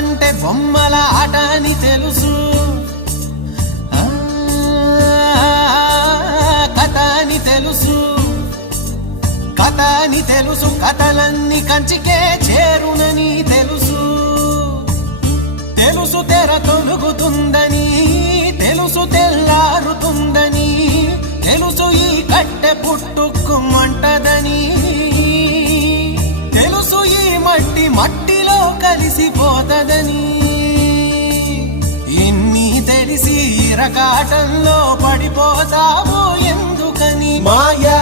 అంటే బొమ్మల ఆట అని తెలుసు, కథ అని తెలుసు, కథ అని తెలుసు, కథలన్నీ కంచికే చేరునని తెలుసు, తెలుసు తెర తొలుగుతుందని, తెలుసు తెల్లారుతుందని, తెలుసు ఈ కట్టె పుట్టుకుమంటదని, తెలుసు ఈ మట్టి మట్టిలో కలిసిపోతదని. ఇన్ని తెలిసి ఇరకాటంలో పడిపోతావు ఎందుకని? మాయా